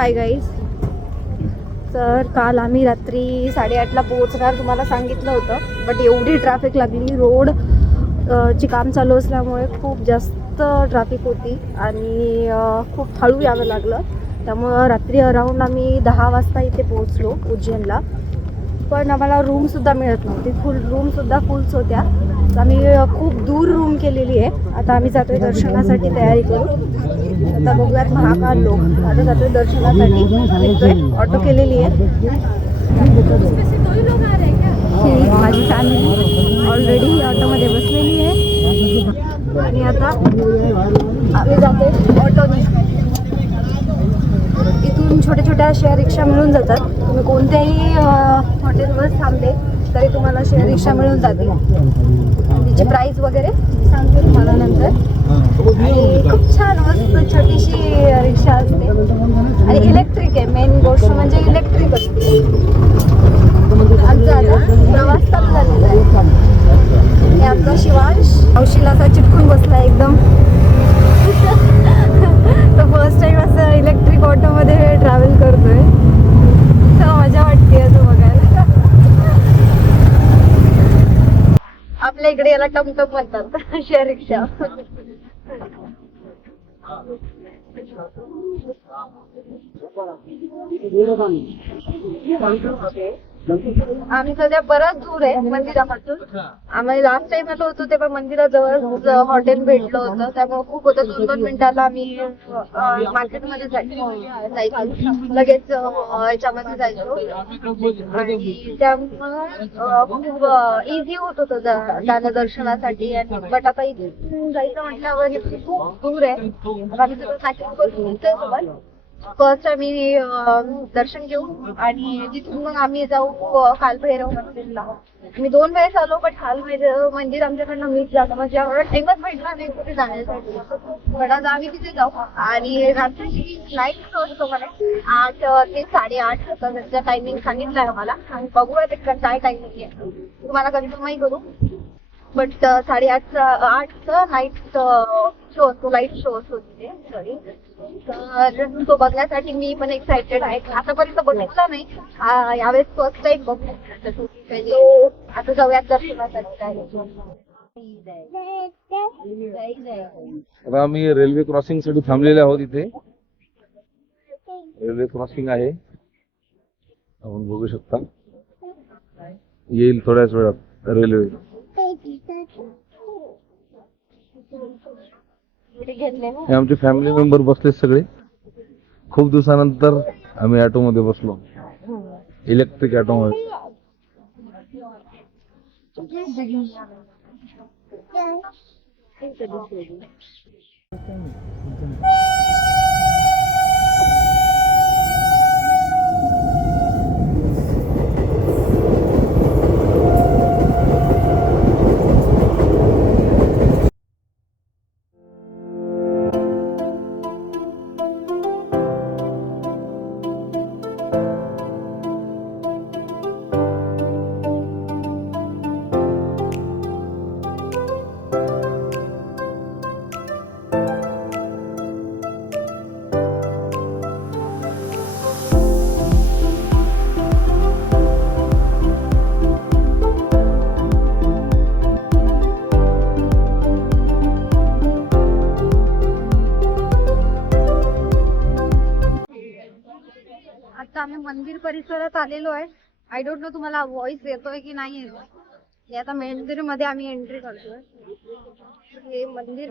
Hi guys. तर काल आम्ही रात्री 8:30ला पोहोचणार तुम्हाला सांगितलं होतं, बट एवढी ट्रॅफिक लागली. रोड ची काम चालू असल्यामुळे खूप जास्त ट्रॅफिक होती आणि खूप हळू यावं लागलं. त्यामुळं रात्री अराऊंड आम्ही 10 वाजता इथे पोहोचलो उज्जैनला. पण आम्हाला रूमसुद्धा मिळत नव्हती, रूमसुद्धा फुल्स होत्या. तर आम्ही खूप दूर रूम केलेली आहे. आता आम्ही जातोय दर्शनासाठी तयारी करू. आता बघूयात महाकाल लोक. आता जातोय दर्शनासाठी, निघतोय. ऑटो केलेली आहे. ही माझी फॅमिली ऑलरेडी ऑटोमध्ये बसलेली आहे आणि आता आम्ही जातोय ऑटोने. इथून छोट्या छोट्या शेअर रिक्षा मिळून जातात. तुम्ही कोणत्याही हॉटेलवर थांबले तरी तुम्हाला शेअर रिक्षा मिळून जाते. तिची प्राईस वगैरे सांगते तुम्हाला नंतर. आणि खूप छान मस्त छोटीशी रिक्षा असते आणि इलेक्ट्रिक आहे. मेन गोष्ट म्हणजे इलेक्ट्रिक असते. आमचा आता प्रवास चालू झालेला आहे. हे आमचा शिवांश हौशीला असा चिटकून बसला एकदम. तो फर्स्ट टाइम असं इलेक्ट्रिक ऑटोमध्ये ट्रॅव्हल करतोय. तर मजा वाटते असं बघायला. आपल्या इकडे याला टमटम म्हणतात, शेअर रिक्षा. आम्ही सध्या बराच दूर आहे मंदिरापासून. आम्ही लास्ट टाइम आलो होतो तेव्हा मंदिराजवळ हॉटेल भेटलं होतं, त्यामुळे खूप होतं. 2-2 मिनिटाला आम्ही मार्केटमध्ये जायचो, लगेच याच्यामध्ये जायचो आणि त्यामुळं खूप इझी होत होतं जाणं दर्शनासाठी. बट आता इथून जायचं म्हटल्यावर खूप दूर आहे. आम्ही सगळं पॅकिंग करून फर्स्ट आम्ही दर्शन घेऊ आणि तिथून मग आम्ही जाऊ कालभैरव मंदिरला. मी 2 वेळेस आलो, पण कालभैरव मंदिर आमच्याकडनं मिस झालं. म्हणजे एवढा टाइमच भेटला नाही कुठे जाण्यासाठी. पण आज आम्ही तिथे जाऊ. आणि रात्रीची नाईट शो असतो मला 8 ते 8:30 होता त्याचा टायमिंग सांगितलाय आम्हाला. आणि बघूया ते काय टायमिंग आहे, तुम्हाला कन्फर्मही करू. बट 8:30चा नाईट शो असतो, लाईट शो असतो तिथे. सॉरी, तर तो बघण्यासाठी मी पण एक्साइटेड आहे. आतापर्यंत बघितला नाही, यावेळेस फर्स्ट टाइम बघू. आता जाऊयात दर्शनासाठी. आता आम्ही रेल्वे क्रॉसिंग साठी थांबलेले आहोत. इथे रेल्वे क्रॉसिंग आहे, आपण बघू शकता. येईल थोड्याच वेळात रेल्वे. हे आमचे फॅमिली मेंबर बसले सगळे. खूप दिवसानंतर आम्ही ऑटो मध्ये बसलो, इलेक्ट्रिक ऑटो मध्ये. आता आम्ही मंदिर परिसरात आलेलो आहे. आय डोंट नो तुम्हाला व्हॉइस येतोय की नाही येतोय. हे आता मंदिर मध्ये आम्ही एंट्री करतोय. हे मंदिर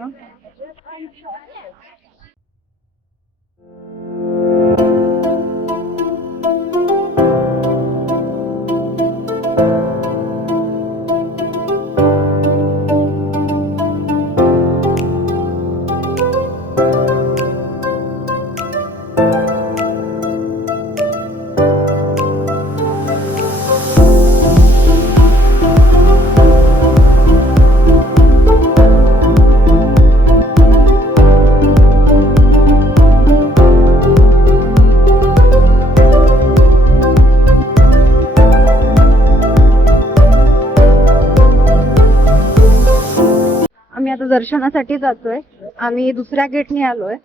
दर्शनासाठी जातोय. आम्ही दुसऱ्या गेटने आलोय.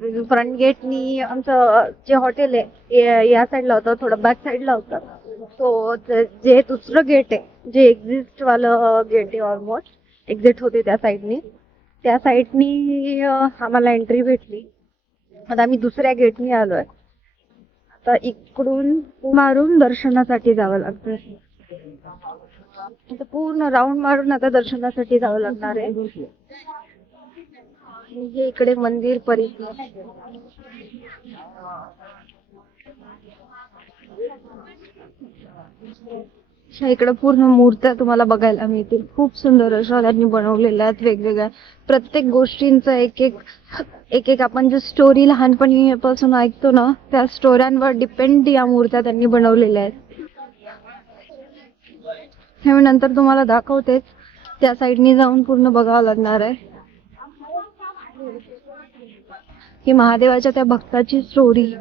फ्रंट गेटनी आमचं जे हॉटेल आहे या साईडला होतं, थोडं बॅक साईडला होतं. तो जे दुसरं गेट आहे, जे एक्झिट वालं गेट आहे, ऑलमोस्ट एक्झिट होते त्या साईडनी, त्या साईडनी आम्हाला एंट्री भेटली. आता आम्ही दुसऱ्या गेटनी आलोय. आता इकडून मारून दर्शनासाठी जावं लागतंय. आता पूर्ण राऊंड मारून आता दर्शनासाठी जावं लागणार आहे. हे इकडे मंदिर परिसर. इकडे पूर्ण मूर्त्या तुम्हाला बघायला मिळतील. खूप सुंदर अशा त्यांनी बनवलेल्या आहेत वेगवेगळ्या. प्रत्येक गोष्टींचं एक एक आपण जे स्टोरी लहानपणीपासून ऐकतो ना, त्या स्टोऱ्यांवर डिपेंड या मूर्त्या त्यांनी बनवलेल्या आहेत. हे मी नंतर तुम्हाला दाखवतेच. त्या साईडनी जाऊन पूर्ण बघावं लागणार आहे. ही महादेवाच्या त्या भक्ताची स्टोरी.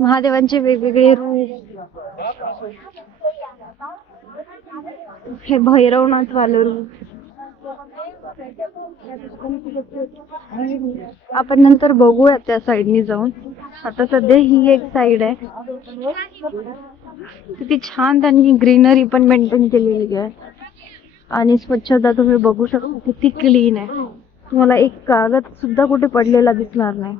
महादेवांचे वेगवेगळे रूप. हे भैरवनाथ वालं रूप. आपण नंतर बघूया त्या साईडनी जाऊन. आता सध्या ही एक साईड आहे. किती छान त्यांनी ग्रीनरी पण मेंटेन केलेली आहे आणि स्वच्छता तुम्ही बघू शकता. किती क्लीन आहे. तुम्हाला एक कागद सुद्धा कुठे पडलेला दिसणार नाही.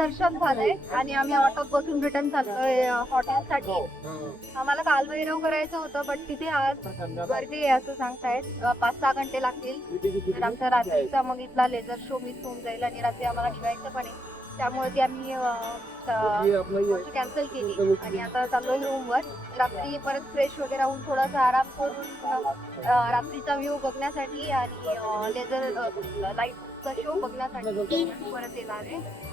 दर्शन झालंय आणि आम्ही ऑटोत बसून रिटर्न चाललोय हॉटेलसाठी. आम्हाला कालभैरव करायचं होतं पण तिथे आज गर्दी आहे असं सांगतायत. 5-6 घंटे लागतील. तर आमचा रात्रीचा मग इथला लेझर शो मिस होऊन जाईल आणि रात्री आम्हाला निघायचं पण आहे. त्यामुळे ती आम्ही कॅन्सल केली आणि आता चाललोय रूमवर. रात्री परत फ्रेश वगैरे होऊन थोडासा आराम करून रात्रीचा व्ह्यू बघण्यासाठी आणि लेझर लाईटचा शो बघण्यासाठी परत येणार आहे.